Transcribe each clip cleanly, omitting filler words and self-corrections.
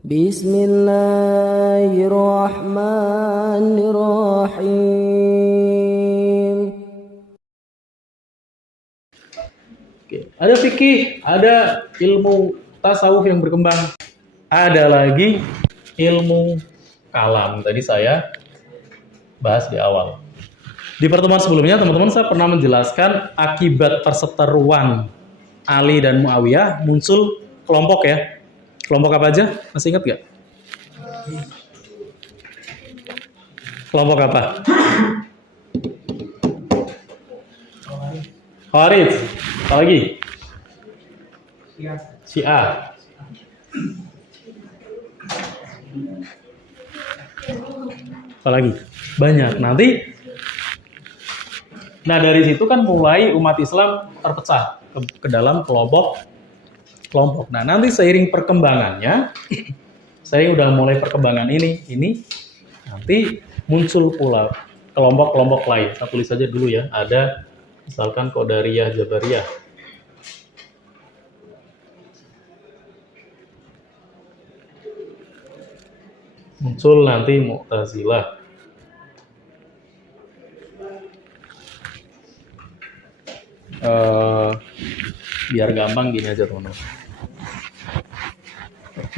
Bismillahirrahmanirrahim. Oke. Ada fikih, ada ilmu tasawuf yang berkembang, ada lagi ilmu kalam. Tadi saya bahas di awal. Di pertemuan sebelumnya, teman-teman, saya pernah menjelaskan akibat perseteruan Ali dan Muawiyah muncul kelompok ya. Kelompok apa aja? Masih ingat nggak? Kelompok apa? Khawarij. Apa lagi? Syiah. Apa lagi? Banyak. Nah dari situ kan mulai umat Islam terpecah ke dalam kelompok. Nah nanti seiring perkembangannya, saya udah mulai perkembangan ini nanti muncul pula kelompok-kelompok lain. Saya tulis saja dulu ya. Ada misalkan Qadariyah, Jabariyah. Muncul nanti Mu'tazilah. Biar gampang gini aja teman-teman.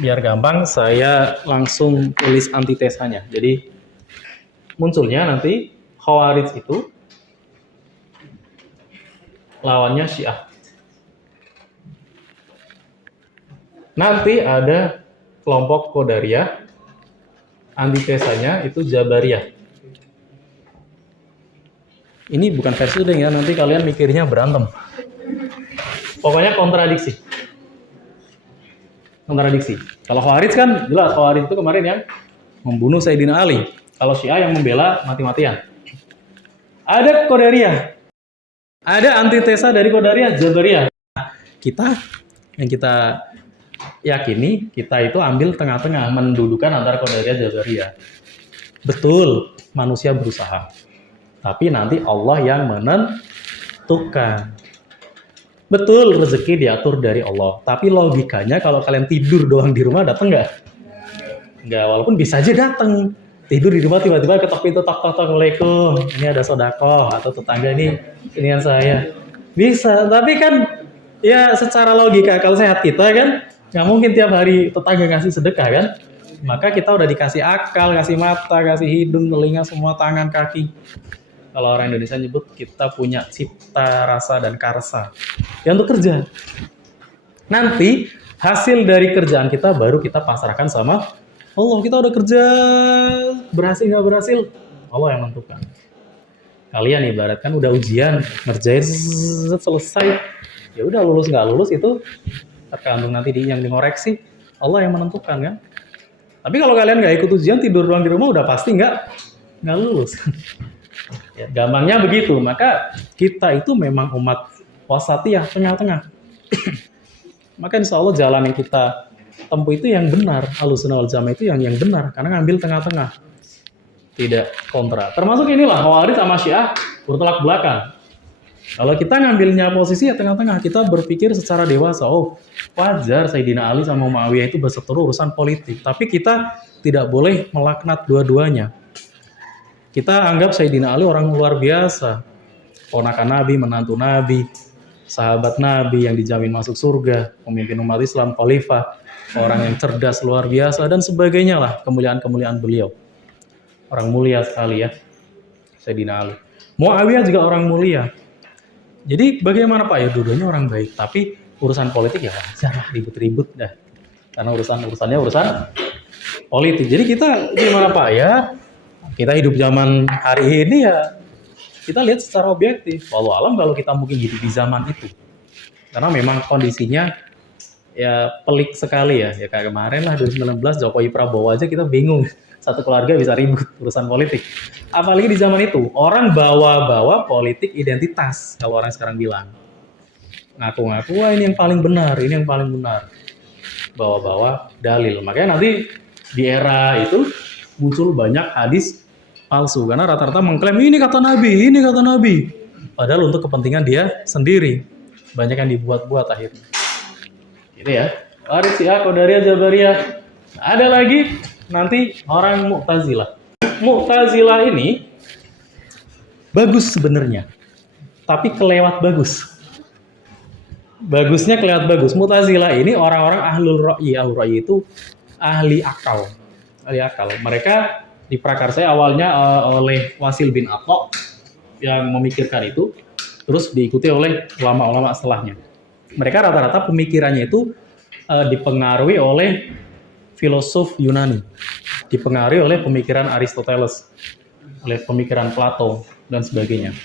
Biar gampang saya langsung tulis antitesanya. Jadi munculnya nanti Khawarij itu lawannya Syiah. Nanti ada kelompok Qadariyah, antitesanya itu Jabariyah. Ini bukan versi udah ya, nanti kalian mikirnya berantem. Pokoknya kontradiksi. Kalau Khawarij kan jelas, Khawarij itu kemarin yang membunuh Sayyidina Ali. Kalau Syiah yang membela mati-matian. Ada Qadariyah. Ada antitesa dari Qadariyah, Jabariyah. Yang kita yakini, kita itu ambil tengah-tengah, mendudukan antara Qadariyah, Jabariyah. Betul, manusia berusaha. Tapi nanti Allah yang menentukan. Betul, rezeki diatur dari Allah. Tapi logikanya kalau kalian tidur doang di rumah, datang nggak? Nggak, walaupun bisa aja datang. Tidur di rumah tiba-tiba ketok pintu, tok, Assalamualaikum. Ini ada sodako atau tetangga ini yang saya. Bisa, tapi kan ya secara logika kalau sehat kita kan nggak mungkin tiap hari tetangga ngasih sedekah kan. Maka kita udah dikasih akal, kasih mata, kasih hidung, telinga, semua tangan, kaki. Kalau orang Indonesia nyebut kita punya cipta, rasa, dan karsa. Ya untuk kerja. Nanti hasil dari kerjaan kita baru kita pasrahkan sama Allah. Kita udah kerja, berhasil nggak berhasil, Allah yang menentukan. Kalian ibaratkan udah ujian, ngerjain selesai. Ya udah lulus nggak lulus itu tergantung nanti yang ngoreksi. Allah yang menentukan kan. Tapi kalau kalian nggak ikut ujian, tidur doang di rumah, udah pasti nggak lulus. Ya, gampangnya begitu. Maka kita itu memang umat wasatiyah, tengah-tengah. Maka insya Allah jalan yang kita tempuh itu yang benar. Ahlussunnah wal Jamaah itu yang benar, karena ngambil tengah-tengah, tidak kontra. Termasuk inilah Khawarij sama Syiah bertolak belakang. Kalau kita ngambilnya posisi ya tengah-tengah, kita berpikir secara dewasa. Oh, wajar Sayyidina Ali sama Muawiyah itu berseteru urusan politik, tapi kita tidak boleh melaknat dua-duanya. Kita anggap Sayyidina Ali orang luar biasa, ponakan Nabi, menantu Nabi, sahabat Nabi yang dijamin masuk surga, pemimpin umat Islam, khalifah, orang yang cerdas luar biasa dan sebagainya lah, kemuliaan-kemuliaan beliau. Orang mulia sekali ya, Sayyidina Ali. Muawiyah juga orang mulia. Jadi bagaimana Pak ya, dua-duanya orang baik, tapi urusan politik ya wajar lah, ribut-ribut dah. Karena urusannya urusan politik. Jadi kita gimana Pak ya? Kita hidup zaman hari ini ya, kita lihat secara objektif. Wallahu alam kalau kita mungkin hidup di zaman itu. Karena memang kondisinya ya pelik sekali ya. Ya kayak kemarin lah 2019 Jokowi Prabowo aja kita bingung. Satu keluarga bisa ribut urusan politik. Apalagi di zaman itu, orang bawa-bawa politik identitas. Kalau orang sekarang bilang. Ngaku-ngaku, wah ini yang paling benar, ini yang paling benar. Bawa-bawa dalil. Makanya nanti di era itu muncul banyak hadis palsu karena rata-rata mengklaim ini kata Nabi. Padahal untuk kepentingan dia sendiri. Banyak yang dibuat-buat akhirnya. Gitu ya. Khawarij, Syiah, Qadariyah, Jabariyah. Ada lagi nanti orang Mu'tazilah. Mu'tazilah ini bagus sebenarnya, tapi kelewat bagus. Bagusnya kelewat bagus. Mu'tazilah ini orang-orang ahlul ra'yi. Ahlul ra'yi itu ahli akal. Ahli akal. Mereka diprakarsai awalnya oleh Wasil bin Atha yang memikirkan itu, terus diikuti oleh ulama-ulama setelahnya. Mereka rata-rata pemikirannya itu dipengaruhi oleh filosof Yunani, dipengaruhi oleh pemikiran Aristoteles, oleh pemikiran Plato dan sebagainya.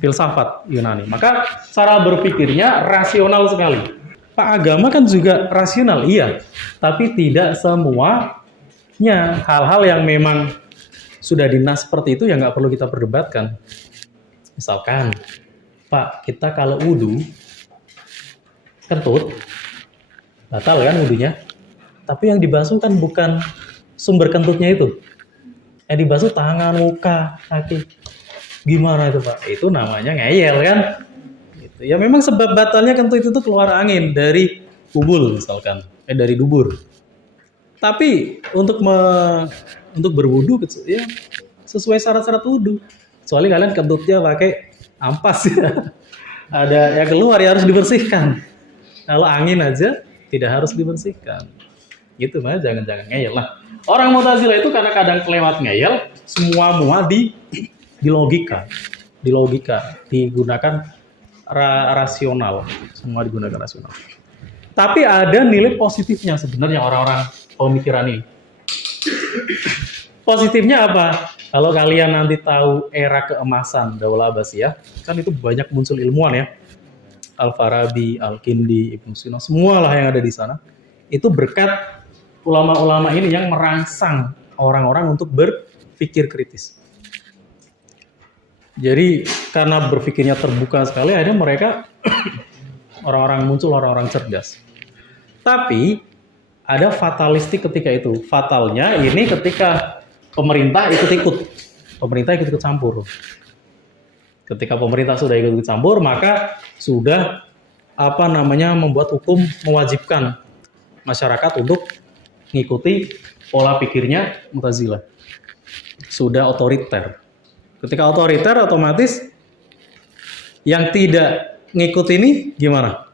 Filsafat Yunani. Maka cara berpikirnya rasional sekali. Pak, agama kan juga rasional, iya, tapi tidak semuanya. Hal-hal yang memang sudah dinas seperti itu ya nggak perlu kita perdebatkan. Misalkan, Pak, kita kalau wudhu kentut, batal kan wudhunya. Tapi yang dibasuh kan bukan sumber kentutnya itu. Yang dibasuh tangan, muka, kaki. Gimana itu, Pak? Itu namanya ngeyel kan? Gitu. Ya memang sebab batalnya kentut itu keluar angin dari kubul misalkan, dari dubur. Tapi untuk berwudu ya sesuai syarat-syarat wudhu. Kecuali kalian kentutnya pakai ampas ya. Ada yang keluar ya harus dibersihkan. Kalau angin aja tidak harus dibersihkan. Gitu mah jangan-jangan ngeyel lah. Orang Mu'tazilah itu karena kadang kelewat ngeyel, semua di logika, digunakan rasional, semua digunakan rasional. Tapi ada nilai positifnya sebenarnya orang-orang pemikiran ini. Positifnya apa? Kalau kalian nanti tahu era keemasan Daulah Abbasiyah, kan itu banyak muncul ilmuwan ya. Al-Farabi, Al-Kindi, Ibnu Sina, semualah yang ada di sana. Itu berkat ulama-ulama ini yang merangsang orang-orang untuk berpikir kritis. Jadi karena berpikirnya terbuka sekali, akhirnya mereka orang-orang cerdas. Tapi ada fatalistik ketika itu. Fatalnya ini ketika pemerintah ikut-ikut. Pemerintah ikut-ikut campur. Ketika pemerintah sudah ikut-ikut campur, maka sudah membuat hukum mewajibkan masyarakat untuk mengikuti pola pikirnya Mu'tazilah. Sudah otoriter. Ketika otoriter otomatis yang tidak ngikut ini gimana?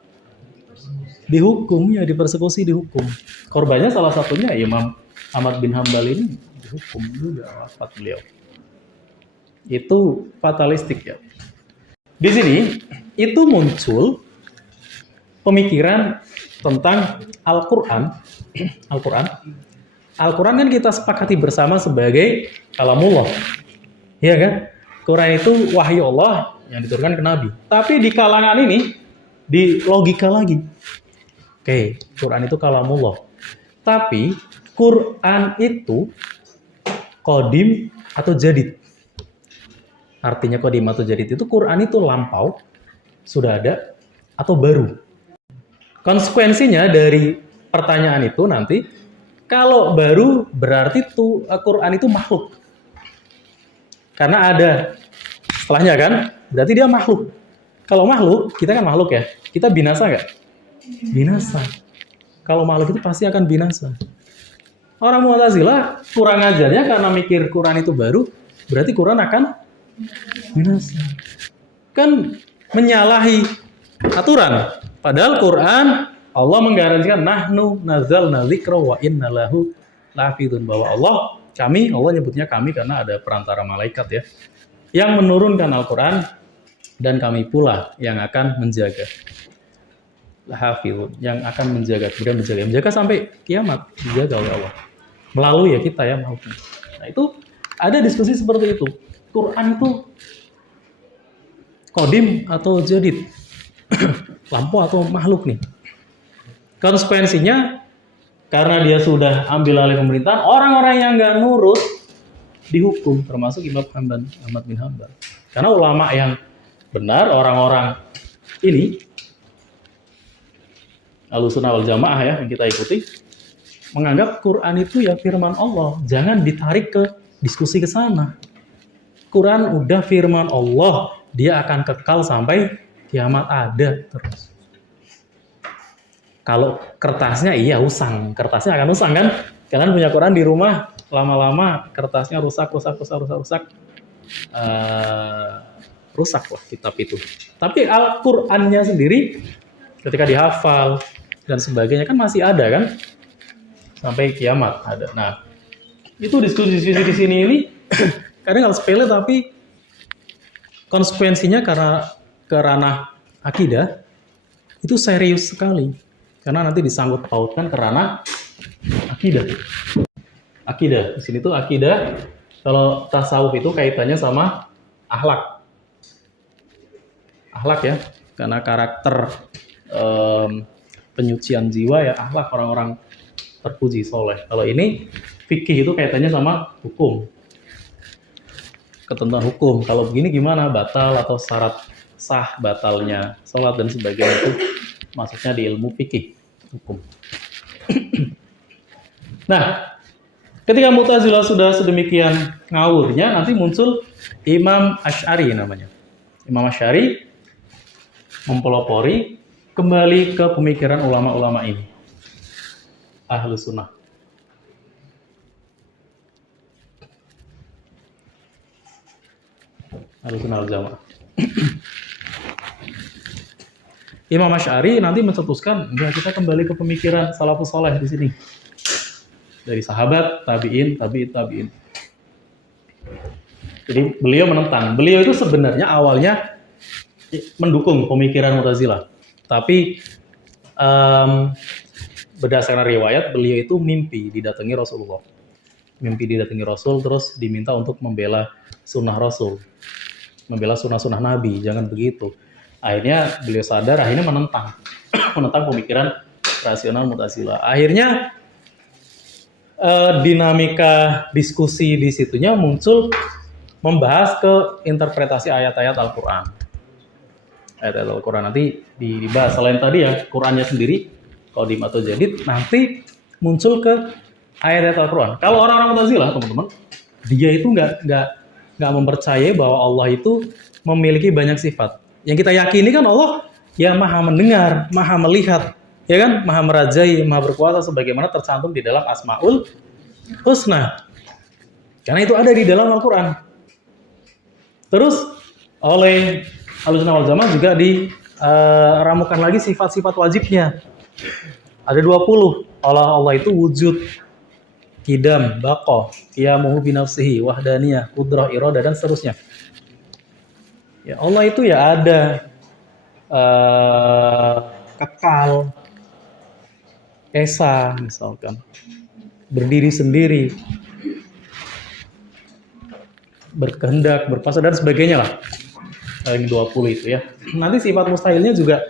Dihukum, ya dipersekusi, dihukum. Korbannya salah satunya Imam Ahmad bin Hambal ini dihukum juga, wafat beliau. Itu fatalistik ya. Di sini itu muncul pemikiran tentang Al-Quran. Al-Quran kan kita sepakati bersama sebagai kalamullah. Iya kan? Quran itu wahyu Allah yang diturunkan ke Nabi. Tapi di kalangan ini, di logika lagi. Oke, Quran itu kalamullah. Tapi Quran itu qadim atau jadid. Artinya qadim atau jadid itu Quran itu lampau, sudah ada, atau baru. Konsekuensinya dari pertanyaan itu nanti, kalau baru berarti Quran itu makhluk. Karena ada setelahnya kan, berarti dia makhluk. Kalau makhluk, kita kan makhluk ya, kita binasa nggak? Binasa. Kalau makhluk itu pasti akan binasa. Orang Mu'tazilah kurang ajarnya karena mikir Quran itu baru, berarti Quran akan binasa. Kan menyalahi aturan. Padahal Quran Allah menggaransikan nahnu nazzalna dzikra wa inna lahu lahafizun, bahwa Allah nyebutnya kami karena ada perantara malaikat ya, yang menurunkan Al-Quran, dan kami pula yang akan menjaga. Lahafizun, yang akan menjaga, kemudian menjaga sampai kiamat, dijaga oleh Allah. Melalui ya kita ya makhluknya. Nah itu ada diskusi seperti itu. Quran itu qadim atau jadid, lampau atau makhluk nih. Konsekuensinya karena dia sudah ambil alih pemerintahan, orang-orang yang nggak nurut dihukum, termasuk Imam Ahmad bin Hambal. Karena ulama yang benar, orang-orang ini Ahlussunnah wal Jamaah ya yang kita ikuti, menganggap Quran itu ya firman Allah. Jangan ditarik ke diskusi ke sana. Quran udah firman Allah, dia akan kekal sampai kiamat ada terus. Kalau kertasnya iya usang, kertasnya akan usang kan? Kalian punya Quran di rumah, lama-lama kertasnya rusak, rusak lah kitab itu. Tapi Al-Qur'annya sendiri ketika dihafal dan sebagainya kan masih ada kan? Sampai kiamat ada. Nah, itu diskusi di sini ini kadang hal sepele tapi konsekuensinya karena ke ranah akidah itu serius sekali. Karena nanti disangkut pautkan ke ranah akidah. Akidah, di sini tuh akidah, kalau tasawuf itu kaitannya sama akhlak. Akhlak ya, karena karakter penyucian jiwa ya akhlak orang-orang terpuji soleh. Kalau ini fikih itu kaitannya sama hukum. Ketentuan hukum. Kalau begini gimana? Batal atau syarat sah batalnya sholat dan sebagainya itu maksudnya di ilmu fikih hukum. Nah, ketika Mu'tazilah sudah sedemikian ngawurnya, nanti muncul Imam Asy'ari namanya. Imam Asy'ari mempelopori kembali ke pemikiran ulama-ulama ini. Ahlus Sunnah. Ahlus Sunnah wal Jamaah. Imam Asy'ari nanti mencetuskan, enggak, kita kembali ke pemikiran salafus saleh di sini. Dari sahabat, tabi'in. Jadi beliau menentang. Beliau itu sebenarnya awalnya mendukung pemikiran Mu'tazilah. Tapi berdasarkan riwayat, beliau itu mimpi didatangi Rasulullah. Mimpi didatangi Rasul, terus diminta untuk membela sunnah Rasul. Membela sunnah-sunnah Nabi, jangan begitu. Akhirnya beliau sadar, akhirnya menentang pemikiran rasional Mu'tazilah. Akhirnya dinamika diskusi di situnya muncul membahas ke interpretasi ayat-ayat Al-Quran. Ayat-ayat Al-Quran nanti dibahas. Selain tadi ya, Qurannya sendiri, Qadim atau Jadid, nanti muncul ke ayat-ayat Al-Quran. Kalau orang-orang Mu'tazilah, teman-teman, dia itu nggak mempercayai bahwa Allah itu memiliki banyak sifat. Yang kita yakini kan Allah ya maha mendengar, maha melihat, ya kan, maha merajai, maha berkuasa sebagaimana tercantum di dalam Asmaul Husna. Karena itu ada di dalam Al-Quran. Terus oleh Ahlus Sunnah wal Jamaah juga diramukan lagi sifat-sifat wajibnya. Ada 20. Allah itu wujud, qidam, baqa, qiyamuhu binafsihi, wahdaniyah, qudrah, iradah, dan seterusnya. Ya, Allah itu ya ada, kekal, esa misalkan, berdiri sendiri, berkehendak, berkuasa, dan sebagainya lah. Ini 20 itu ya. Nanti sifat mustahilnya juga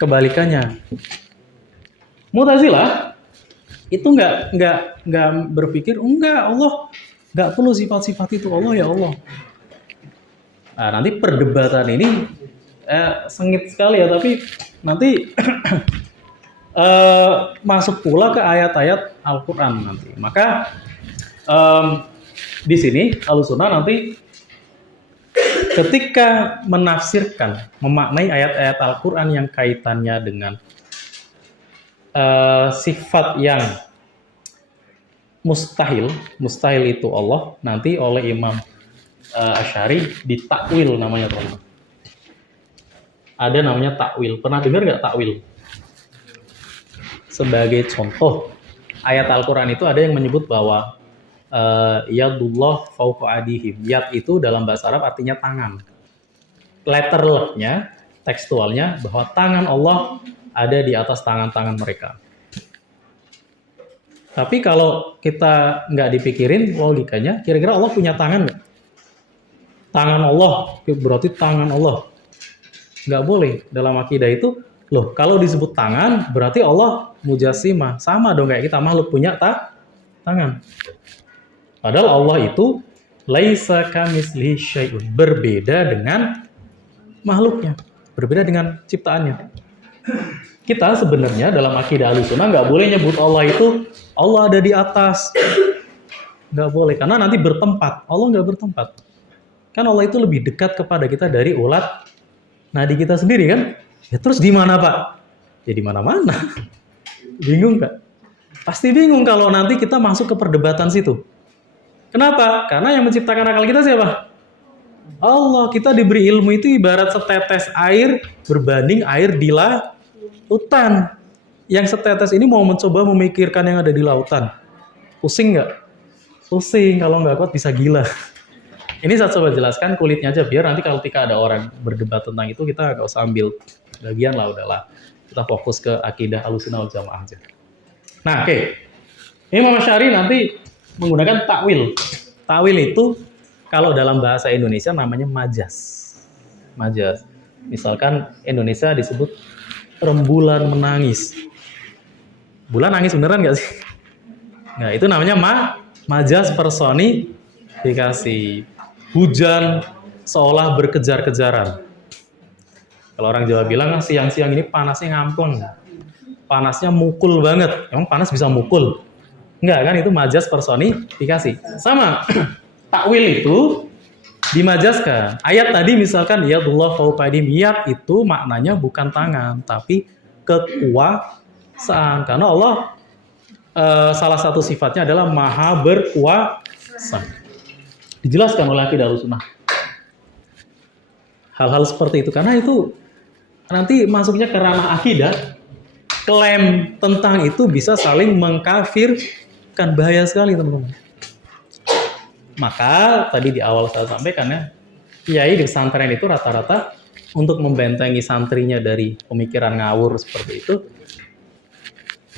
kebalikannya. Mu'tazilah itu nggak berpikir enggak, Allah nggak perlu sifat-sifat itu, Allah ya Allah. Nah, nanti perdebatan ini sengit sekali ya, tapi nanti masuk pula ke ayat-ayat Al-Quran nanti. Maka di sini Ahlussunnah nanti ketika menafsirkan, memaknai ayat-ayat Al-Quran yang kaitannya dengan sifat yang mustahil itu Allah, nanti oleh Imam Asy'ari ditakwil namanya, teman-teman. Ada namanya takwil. Pernah dengar nggak takwil? Sebagai contoh, ayat Al-Quran itu ada yang menyebut bahwa yadullah fawqa adihim. Yad itu dalam bahasa Arab artinya tangan. Letternya, tekstualnya, bahwa tangan Allah ada di atas tangan-tangan mereka. Tapi kalau kita nggak dipikirin logikanya, kira-kira Allah punya tangan nggak? Tangan Allah, berarti tangan Allah. Nggak boleh. Dalam akidah itu, loh, kalau disebut tangan, berarti Allah mujassimah. Sama dong kayak kita, makhluk punya tangan. Padahal Allah itu laisa kamitslihi syai'un, berbeda dengan makhluknya, berbeda dengan ciptaannya. Kita sebenarnya dalam akidah Ahlussunnah nggak boleh nyebut Allah itu Allah ada di atas. Nggak boleh, karena nanti bertempat. Allah nggak bertempat. Kan Allah itu lebih dekat kepada kita dari ulat nadi kita sendiri kan? Ya terus di mana Pak? Jadi mana-mana. Bingung nggak? Pasti bingung kalau nanti kita masuk ke perdebatan situ. Kenapa? Karena yang menciptakan akal kita siapa? Allah. Kita diberi ilmu itu ibarat setetes air berbanding air di lautan. Yang setetes ini mau mencoba memikirkan yang ada di lautan. Pusing nggak? Pusing. Kalau nggak kuat bisa gila. Ini saya coba jelaskan kulitnya aja, biar nanti kalau ketika ada orang berdebat tentang itu, kita nggak usah ambil bagian lah, udahlah. Kita fokus ke akidah Ahlussunnah wal Jamaah aja. Nah, oke. Imam Asy'ari nanti menggunakan takwil. Takwil itu kalau dalam bahasa Indonesia namanya majas. Majas. Misalkan Indonesia disebut rembulan menangis. Bulan nangis beneran nggak sih? Nah, itu namanya majas personifikasi. Hujan seolah berkejar-kejaran. Kalau orang Jawa bilang, siang-siang ini panasnya ngampung. Panasnya mukul banget. Emang panas bisa mukul? Enggak kan, itu majas personifikasi. Sama, takwil itu dimajaskan. Ayat tadi misalkan, yadullah fawqa aydihim, yad itu maknanya bukan tangan, tapi kekuasaan. Karena Allah salah satu sifatnya adalah maha berkuasa. Dijelaskan oleh akidah Ahlussunnah. Hal-hal seperti itu, karena itu nanti masuknya ke ranah akidah, klaim tentang itu bisa saling mengkafirkan, bahaya sekali teman-teman. Maka tadi di awal saya sampaikan ya, kiai di pesantren itu rata-rata untuk membentengi santrinya dari pemikiran ngawur seperti itu,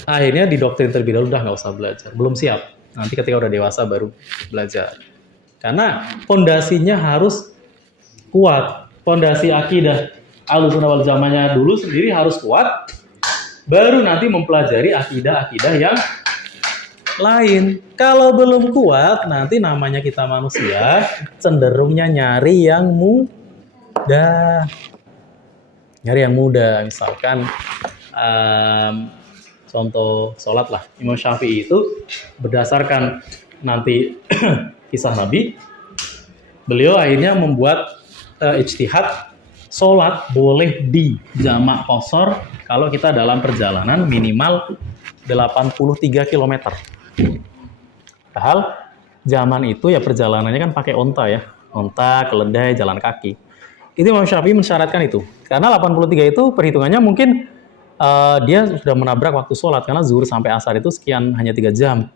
akhirnya didoktrin terlebih dahulu, udah nggak usah belajar, belum siap. Nanti ketika udah dewasa baru belajar. Karena fondasinya harus kuat. Fondasi akidah Ahlussunnah wal Jamaahnya dulu sendiri harus kuat, baru nanti mempelajari akidah-akidah yang lain. Kalau belum kuat, nanti namanya kita manusia cenderungnya nyari yang mudah. Nyari yang mudah, misalkan contoh sholat lah. Imam Syafi'i itu berdasarkan nanti kisah Nabi, beliau akhirnya membuat ijtihad sholat boleh di jamak qashar kalau kita dalam perjalanan minimal 83 km. Padahal zaman itu ya perjalanannya kan pakai onta ya, onta, keledai, jalan kaki. Itu Imam Syafi'i mensyaratkan itu. Karena 83 itu perhitungannya mungkin dia sudah menabrak waktu sholat, karena zuhur sampai asar itu sekian hanya 3 jam.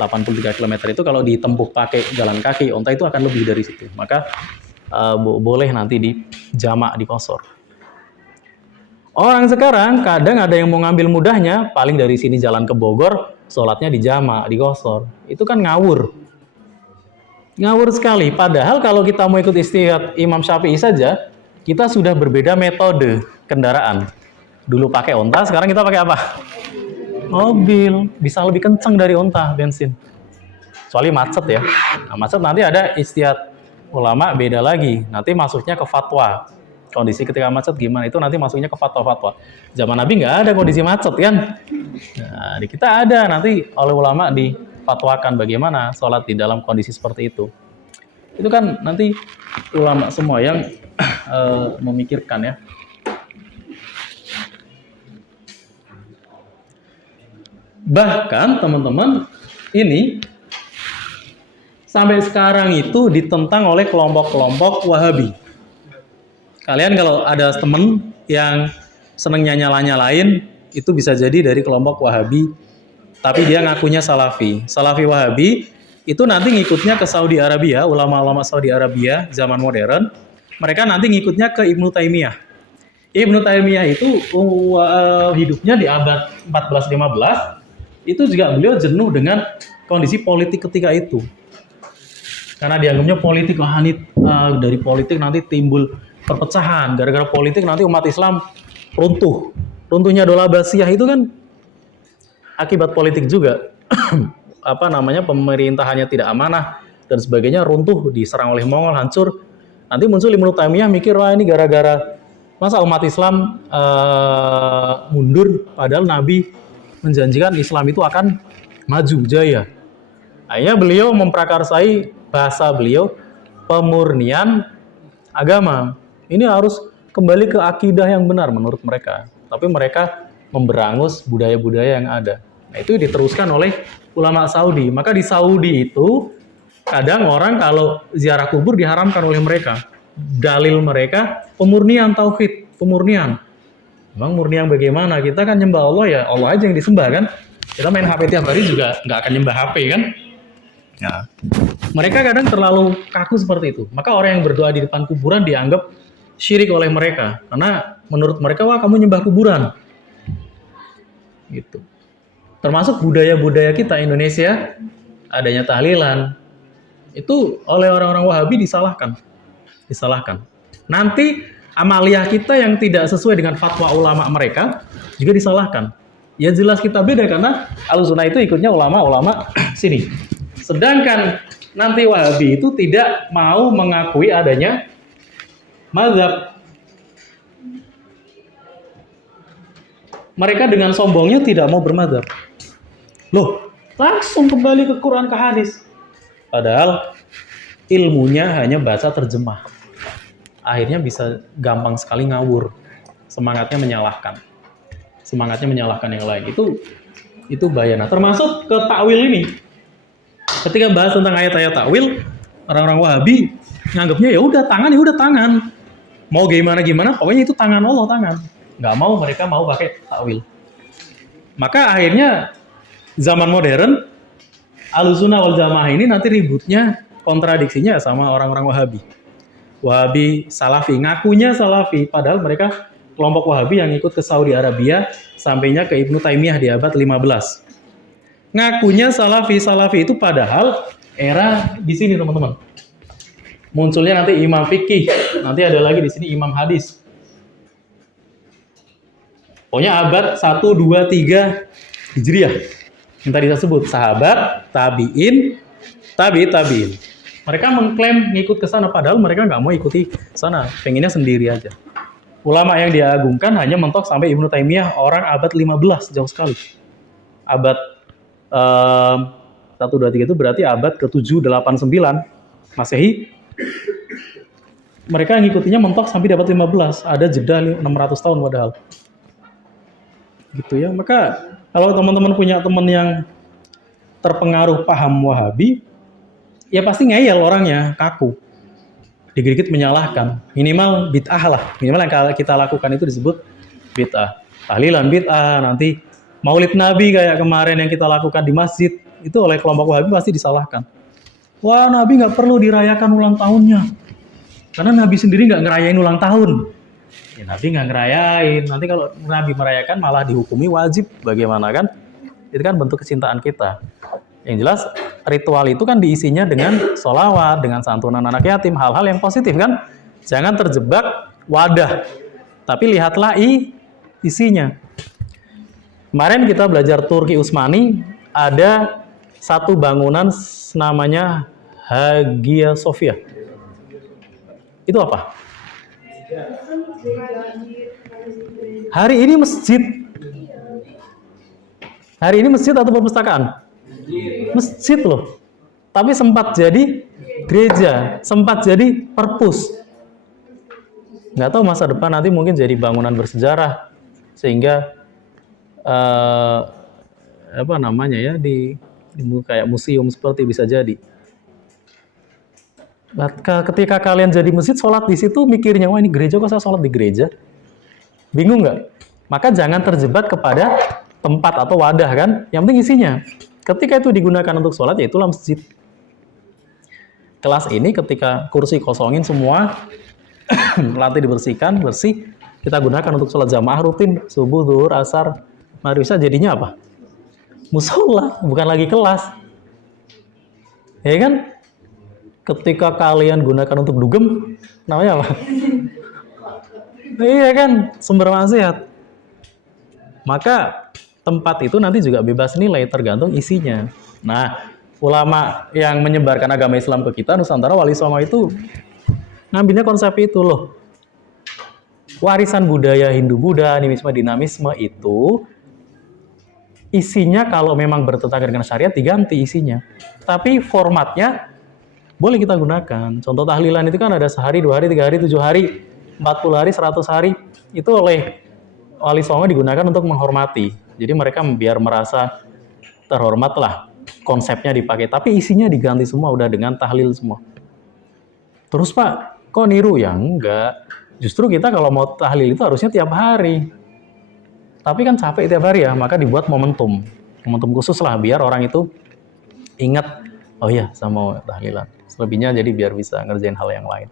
83 km itu kalau ditempuh pakai jalan kaki, onta itu akan lebih dari situ. Maka boleh nanti di jamak, di qashar. Orang sekarang kadang ada yang mau ngambil mudahnya, paling dari sini jalan ke Bogor, sholatnya di jamak, di qashar. Itu kan ngawur. Ngawur sekali. Padahal kalau kita mau ikut istihad Imam Syafi'i saja, kita sudah berbeda metode kendaraan. Dulu pakai onta, sekarang kita pakai apa? Mobil. Bisa lebih kencang dari onta bensin. Soalnya macet ya. Nah, macet nanti ada istihad ulama beda lagi. Nanti masuknya ke fatwa. Kondisi ketika macet gimana, itu nanti masuknya ke fatwa-fatwa. Zaman Nabi nggak ada kondisi macet kan? Nah, di kita ada, nanti oleh ulama difatwakan bagaimana sholat di dalam kondisi seperti itu. Itu kan nanti ulama semua yang memikirkan ya. Bahkan teman-teman ini sampai sekarang itu ditentang oleh kelompok-kelompok Wahabi. Kalian kalau ada temen yang senengnya nyala-nyalain, itu bisa jadi dari kelompok Wahabi, tapi dia ngakunya Salafi. Salafi Wahabi itu nanti ngikutnya ke Saudi Arabia, ulama-ulama Saudi Arabia zaman modern, mereka nanti ngikutnya ke Ibnu Taimiyah. Ibnu Taimiyah itu hidupnya di abad 14-15, itu juga beliau jenuh dengan kondisi politik ketika itu. Karena dianggapnya politik, dari politik nanti timbul perpecahan. Gara-gara politik nanti umat Islam runtuh. Runtuhnya Dola Abbasiyah itu kan akibat politik juga. Pemerintahannya tidak amanah dan sebagainya, runtuh, diserang oleh Mongol, hancur. Nanti muncul Ibnu Taimiyah mikir, wah ini gara-gara masa umat Islam mundur, padahal Nabi menjanjikan Islam itu akan maju, jaya. Akhirnya beliau memprakarsai bahasa beliau, pemurnian agama. Ini harus kembali ke akidah yang benar menurut mereka. Tapi mereka memberangus budaya-budaya yang ada. Nah, itu diteruskan oleh ulama Saudi. Maka di Saudi itu kadang orang kalau ziarah kubur diharamkan oleh mereka. Dalil mereka pemurnian tauhid, pemurnian. Memang murnian bagaimana? Kita kan nyembah Allah ya, Allah aja yang disembah kan. Kita main HP tiap hari juga nggak akan nyembah HP kan. Ya. Mereka kadang terlalu kaku seperti itu. Maka orang yang berdoa di depan kuburan dianggap syirik oleh mereka. Karena menurut mereka, wah kamu nyembah kuburan. Gitu. Termasuk budaya-budaya kita Indonesia, adanya tahlilan, itu oleh orang-orang Wahabi disalahkan. Nanti amaliyah kita yang tidak sesuai dengan fatwa ulama mereka juga disalahkan. Ya jelas kita beda karena Ahlussunnah itu ikutnya ulama-ulama sini. Sedangkan nanti Wahabi itu tidak mau mengakui adanya mazhab. Mereka dengan sombongnya tidak mau bermadzhab. Loh, langsung kembali ke Quran, ke hadis. Padahal ilmunya hanya baca terjemah. Akhirnya bisa gampang sekali ngawur. Semangatnya menyalahkan yang lain. Itu bahaya. Nah, termasuk ke takwil ini. Ketika bahas tentang ayat-ayat takwil, orang-orang Wahabi nganggapnya ya udah tangan. Mau gimana, pokoknya itu tangan Allah, tangan. Nggak mau, mereka mau pakai takwil. Maka akhirnya zaman modern Ahlussunnah wal Jamaah ini nanti ributnya, kontradiksinya sama orang-orang Wahabi Salafi, ngakunya Salafi, padahal mereka kelompok Wahabi yang ikut ke Saudi Arabia sampainya ke Ibnu Taimiyah di abad 15. Ngakunya Salafi itu padahal era di sini teman-teman. Munculnya nanti imam fikih, nanti ada lagi di sini imam hadis. Pokoknya abad 1, 2, 3 Hijriah. Yang tadi saya sebut, sahabat, tabi'in. Mereka mengklaim ngikut ke sana, padahal mereka nggak mau ikuti sana. Pengennya sendiri aja. Ulama yang diagungkan hanya mentok sampai Ibnu Taimiyah, orang abad 15, jauh sekali. Abad 1, 2, 3 itu berarti abad ke-7, 8, 9 Masehi. Mereka ngikutinya mentok sampai dapat 15. Ada jeda 600 tahun padahal. Gitu ya. Maka kalau teman-teman punya teman yang terpengaruh paham Wahabi, ya pasti ngeyel orangnya, kaku. Dikit-dikit menyalahkan. Minimal bid'ah lah. Minimal yang kita lakukan itu disebut bid'ah. Tahlilan bid'ah, nanti maulid Nabi kayak kemarin yang kita lakukan di masjid, itu oleh kelompok Wahabi pasti disalahkan. Wah, Nabi nggak perlu dirayakan ulang tahunnya. Karena Nabi sendiri nggak ngerayain ulang tahun. Ya, Nabi nggak ngerayain. Nanti kalau Nabi merayakan malah dihukumi wajib. Bagaimana kan? Itu kan bentuk kecintaan kita. Yang jelas ritual itu kan diisinya dengan sholawat, dengan santunan anak yatim, hal-hal yang positif kan. Jangan terjebak wadah. Tapi lihatlah isinya. Kemarin kita belajar Turki Utsmani, ada satu bangunan namanya Hagia Sophia. Itu apa? Hari ini masjid. Hari ini masjid atau perpustakaan? Masjid loh. Tapi sempat jadi gereja, sempat jadi perpus. Nggak tahu masa depan nanti mungkin jadi bangunan bersejarah sehingga di kayak museum seperti bisa jadi. Nah, ketika kalian jadi masjid, sholat di situ mikirnya, wah ini gereja kok saya sholat di gereja? Bingung nggak? Maka jangan terjebak kepada tempat atau wadah kan, yang penting isinya. Ketika itu digunakan untuk sholat, ya itulah masjid. Kelas ini ketika kursi kosongin semua, lantai dibersihkan, bersih, kita gunakan untuk sholat jamaah rutin, subuh, zuhur, asar, maghrib, isya, jadinya apa? Musola, bukan lagi kelas. Ya kan? Ketika kalian gunakan untuk dugem, namanya apa? Iya kan? Sumber maksiat. Maka tempat itu nanti juga bebas nilai, tergantung isinya. Nah, ulama yang menyebarkan agama Islam ke kita, Nusantara, Wali Songo itu ngambilnya konsep itu loh. Warisan budaya Hindu-Buddha, animisme, dinamisme itu isinya kalau memang bertentangan dengan syariat diganti isinya. Tapi formatnya boleh kita gunakan. Contoh tahlilan itu kan ada sehari, 2 hari, 3 hari, 7 hari, 40 hari, 100 hari. Itu oleh wali songo digunakan untuk menghormati. Jadi mereka biar merasa terhormat lah, konsepnya dipakai. Tapi isinya diganti semua, udah dengan tahlil semua. Terus Pak, kok niru ya? Enggak. Justru kita kalau mau tahlil itu harusnya tiap hari. Tapi kan capek tiap hari ya, maka dibuat momentum. Momentum khusus lah, biar orang itu ingat, oh iya, saya mau tahlilan. Selebihnya jadi biar bisa ngerjain hal yang lain.